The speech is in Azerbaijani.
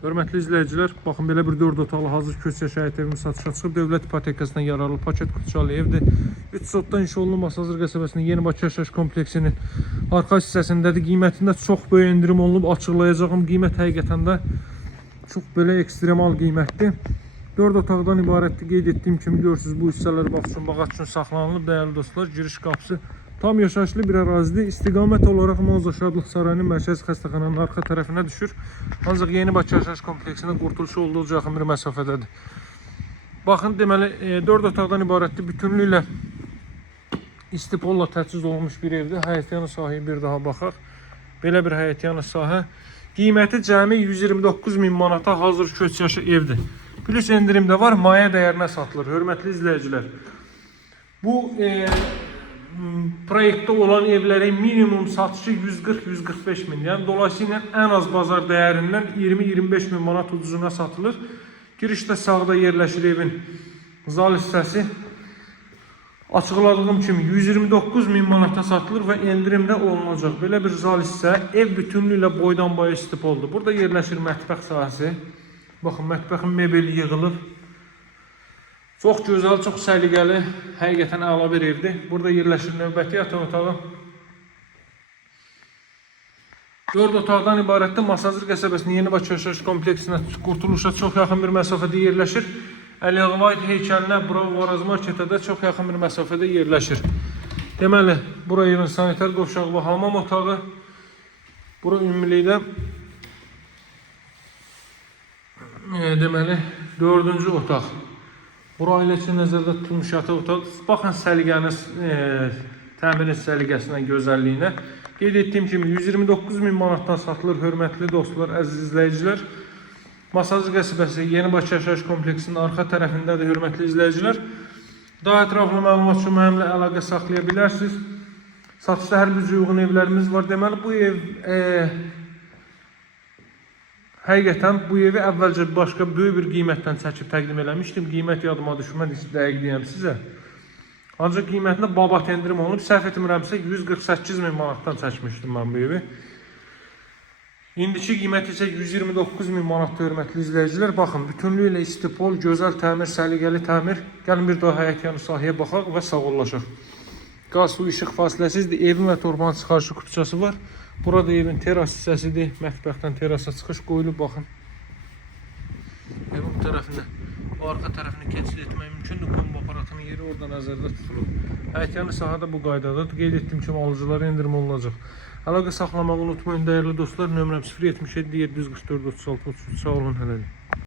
Hörmətli izləyicilər, baxın belə bir 4 otaqlı hazır köç yaşayət evimiz satışa çıxıb. Dövlət ipotekasından yararlı paket qutucalı evdir. 3 sotdan inşa olunmuş Masazır qəsəbəsinin Yeni Bakı yaşayış kompleksinin arxa hissəsindədir. Qiymətində çox böyük endirim olunub, açıqlayacağım. Qiymət həqiqətən də çox belə ekstremal qiymətdir. 4 otaqdan ibarətdir. Qeyd etdiyim kimi görürsünüz, bu hissələr bax üçün, bağat üçün saxlanılıb. Dəyərli dostlar, giriş qapısı tam yaşayışlı bir ərazidir. İstiqamət olaraq Mağaza Şadlıq Sarayının mərkəzi xəstəxananın arxa tərəfinə düşür. Ancaq Yeni Bakı yaşayış kompleksinin qurtuluşu olduqca yaxın bir məsafədədir. Baxın, deməli 4 otaqdan ibarətdir. Bütünlüklə istipolla təchiz olunmuş bir evdir. Həyətyanı sahəyə bir daha baxaq. Belə bir həyətyanı sahə. Qiyməti cəmi 129.000 manata hazır köç yaşı evdir. Plus endirim də var, mayə dəyərinə satılır. Hörmətli izləyicilər, bu proyektdə olan evlərin minimum satışı 140-145 min. Yəni dolayısıyla ən az bazar dəyərindən 20-25 min manat ucuzuna satılır. Girişdə sağda yerləşir evin zal hissəsi. Açıqladığım kimi 129 min manata satılır və endirimdə olunacaq. Belə bir zal hissə ev bütünlüklə boydan boya istipoldur. Burada yerləşir mətbəx sahəsi. Baxın, mətbəxin mebeli yığılıb. Çox gözəl, çox səliqəli, həqiqətən əla bir evdir. Burada yerləşir növbəti yataq otağı. 4 otaqdan ibarətdir. Masazır qəsəbəsinin Yeni Bakı yaşayış kompleksinə qurtuluşa çox yaxın bir məsafədə yerləşir. Əliyağvayt heykəlinə, Varaz marketə də çox yaxın bir məsafədə yerləşir. Deməli, bura evin sanitar qovşağı və hamam otağı. Bura ümumilikdə deməli 4-cü otaq. Bura ailə üçün nəzərdə tutulmuş yataq otaq. Baxın səliqəniz, təmirin səliqəsinə, gözəlliyinə. Qeyd etdiyim kimi 129 min manatdan satılır. Hörmətli dostlar, əziz izləyicilər. Masazır qəsəbəsi Yeni Bakı yaşayış kompleksinin arxa tərəfindədir, hörmətli izləyicilər. Daha ətraflı məlumat üçün mənimlə əlaqə saxlaya bilərsiniz. Satışda hər bir uyğun evlərimiz var. Deməli, bu ev həqiqətən bu evi əvvəlcə başqa böyük bir qiymətdən çəkib təqdim eləmişdim. Qiymət yadıma düşmədi, dəqiq deyəm sizə. Ancaq qiymətində babat endirim olunub. Səhv etmirəmsə 148 min manatdan çəkmişdim mən bu evi. İndiki qiyməti isə 129 min manatda, hörmətli izləyicilər. Baxın, bütünlüklə istipol, gözəl təmir, səliqəli təmir. Gəlin bir daha həyətyanı sahəyə baxaq və sağollaşaq. Qaz, su, işıq fasiləsizdir. Evin və torbanın çıxarışı kupçası var. Burada evin teras hissəsidir. Mətbəxdən terasa çıxış qoyulub, baxın. Evin bu tərəfində, bu arxa tərəfini keçid etmək mümkündür. Kombo aparatının yeri orada nəzərdə tutulub. Həyətyanı sahədə bu qaydadadır. Qeyd etdiyim kimi alıcılara endirim olunacaq. Əlaqə saxlamağı unutmayın, dəyərli dostlar. Nömrəm 077 744 36 33. Sağ olun, hələlik.